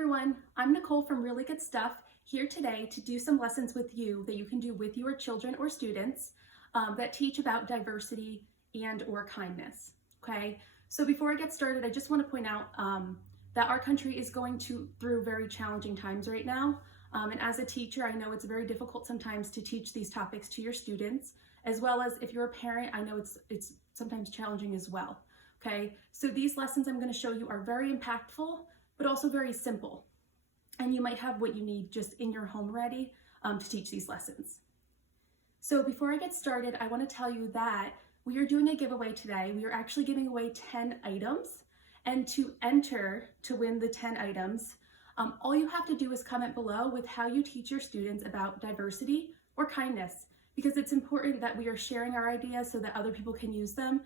everyone, I'm Nicole from Really Good Stuff, here today to do some lessons with you that you can do with your children or students that teach about diversity and or kindness, okay? So before I get started, I just want to point out that our country is going through very challenging times right now. And as a teacher, I know it's very difficult sometimes to teach these topics to your students, as well as if you're a parent, I know it's sometimes challenging as well, okay? So these lessons I'm going to show you are very impactful, but also very simple. And you might have what you need just in your home ready to teach these lessons. So before I get started, I want to tell you that we are doing a giveaway today. We are actually giving away 10 items. And to enter to win the 10 items, all you have to do is comment below with how you teach your students about diversity or kindness, because it's important that we are sharing our ideas so that other people can use them,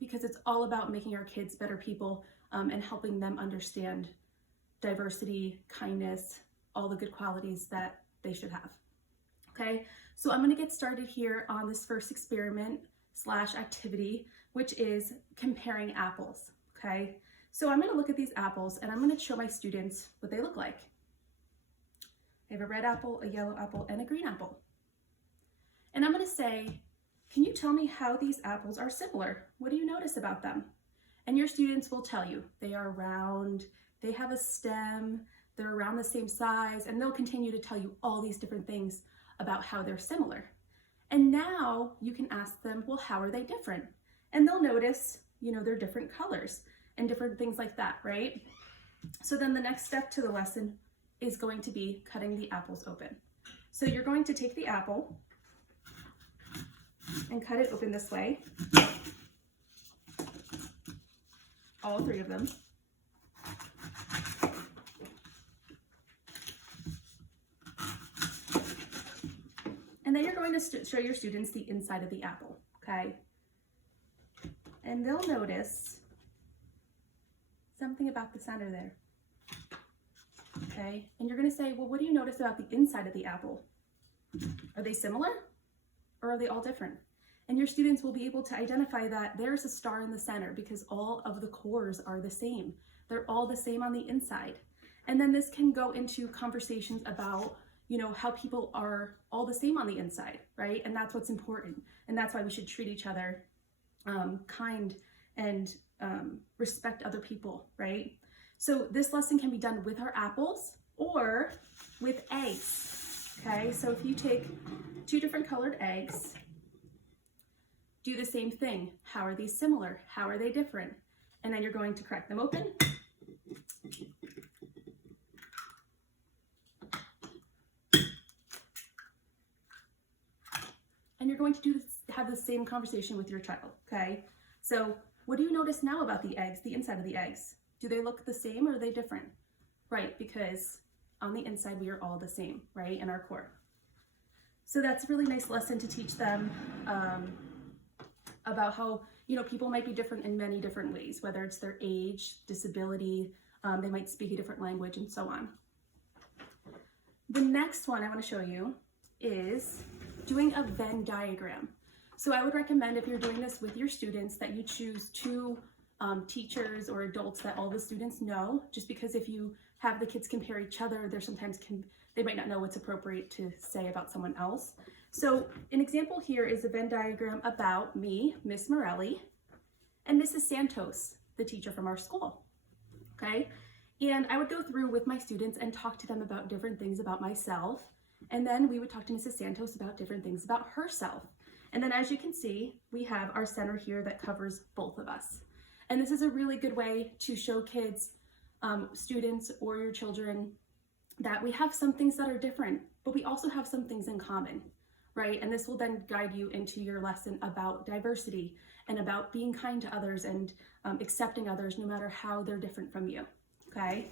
because it's all about making our kids better people and helping them understand diversity, kindness, all the good qualities that they should have. Okay, so I'm going to get started here on this first experiment / activity, which is comparing apples. Okay, so I'm going to look at these apples and I'm going to show my students what they look like. I have a red apple, a yellow apple, and a green apple. And I'm going to say, can you tell me how these apples are similar? What do you notice about them? And your students will tell you they are round, they have a stem, they're around the same size, and they'll continue to tell you all these different things about how they're similar. And now you can ask them, well, how are they different? And they'll notice, they're different colors and different things like that, right? So then the next step to the lesson is going to be cutting the apples open. So you're going to take the apple and cut it open this way. All 3 of them. And then you're going to show your students the inside of the apple, okay? And they'll notice something about the center there, okay? And you're going to say, well, what do you notice about the inside of the apple? Are they similar or are they all different? And your students will be able to identify that there's a star in the center because all of the cores are the same. They're all the same on the inside. And then this can go into conversations about, how people are all the same on the inside, right? And that's what's important. And that's why we should treat each other kind and respect other people, right? So this lesson can be done with our apples or with eggs, okay? So if you take 2 different colored eggs, do the same thing. How are these similar? How are they different? And then you're going to crack them open. And you're going to have the same conversation with your child, okay? So what do you notice now about the eggs, the inside of the eggs? Do they look the same or are they different? Right, because on the inside we are all the same, right, in our core. So that's a really nice lesson to teach them about how, people might be different in many different ways, whether it's their age, disability, they might speak a different language, and so on. The next one I want to show you is doing a Venn diagram. So I would recommend, if you're doing this with your students, that you choose 2 teachers or adults that all the students know, just because if you have the kids compare each other, they might not know what's appropriate to say about someone else. So an example here is a Venn diagram about me, Miss Morelli, and Mrs. Santos, the teacher from our school, okay? And I would go through with my students and talk to them about different things about myself, and then we would talk to Mrs. Santos about different things about herself. And then as you can see, we have our center here that covers both of us. And this is a really good way to show kids, students, or your children that we have some things that are different, but we also have some things in common, right? And this will then guide you into your lesson about diversity and about being kind to others and accepting others no matter how they're different from you, okay?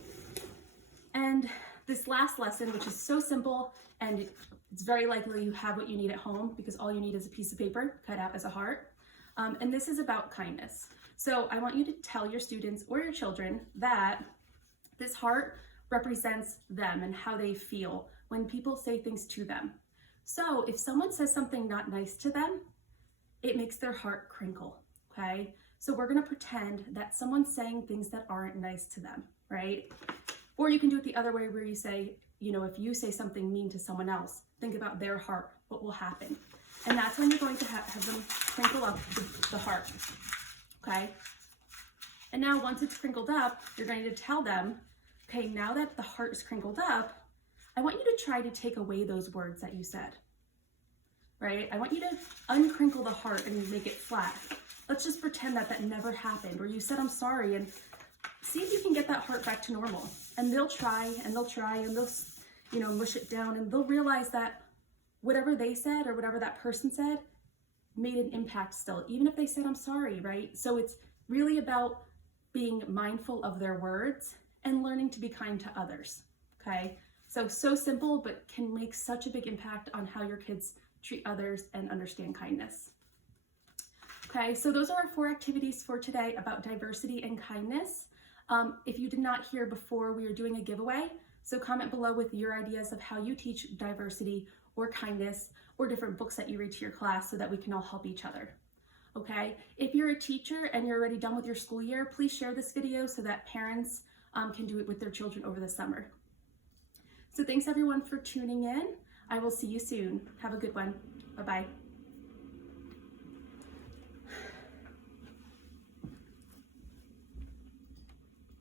And this last lesson, which is so simple, and it's very likely you have what you need at home because all you need is a piece of paper cut out as a heart. And this is about kindness. So I want you to tell your students or your children that this heart represents them and how they feel when people say things to them. So if someone says something not nice to them, it makes their heart crinkle, okay? So we're gonna pretend that someone's saying things that aren't nice to them, right? Or you can do it the other way where you say, you know, if you say something mean to someone else, think about their heart, what will happen. And that's when you're going to have them crinkle up the heart, okay? And now once it's crinkled up, you're going to tell them, okay, now that the heart is crinkled up, I want you to try to take away those words that you said, right? I want you to uncrinkle the heart and make it flat. Let's just pretend that that never happened, or you said, I'm sorry, and see if you can get that heart back to normal. And they'll try, and they'll try, and they'll, you know, mush it down, and they'll realize that whatever they said or whatever that person said made an impact still, even if they said, I'm sorry, right? So it's really about being mindful of their words and learning to be kind to others, okay? So simple, but can make such a big impact on how your kids treat others and understand kindness. Okay, so those are our 4 activities for today about diversity and kindness. If you did not hear before, we are doing a giveaway. So comment below with your ideas of how you teach diversity or kindness or different books that you read to your class so that we can all help each other. Okay, if you're a teacher and you're already done with your school year, please share this video so that parents can do it with their children over the summer. So thanks everyone for tuning in. I will see you soon. Have a good one. Bye-bye.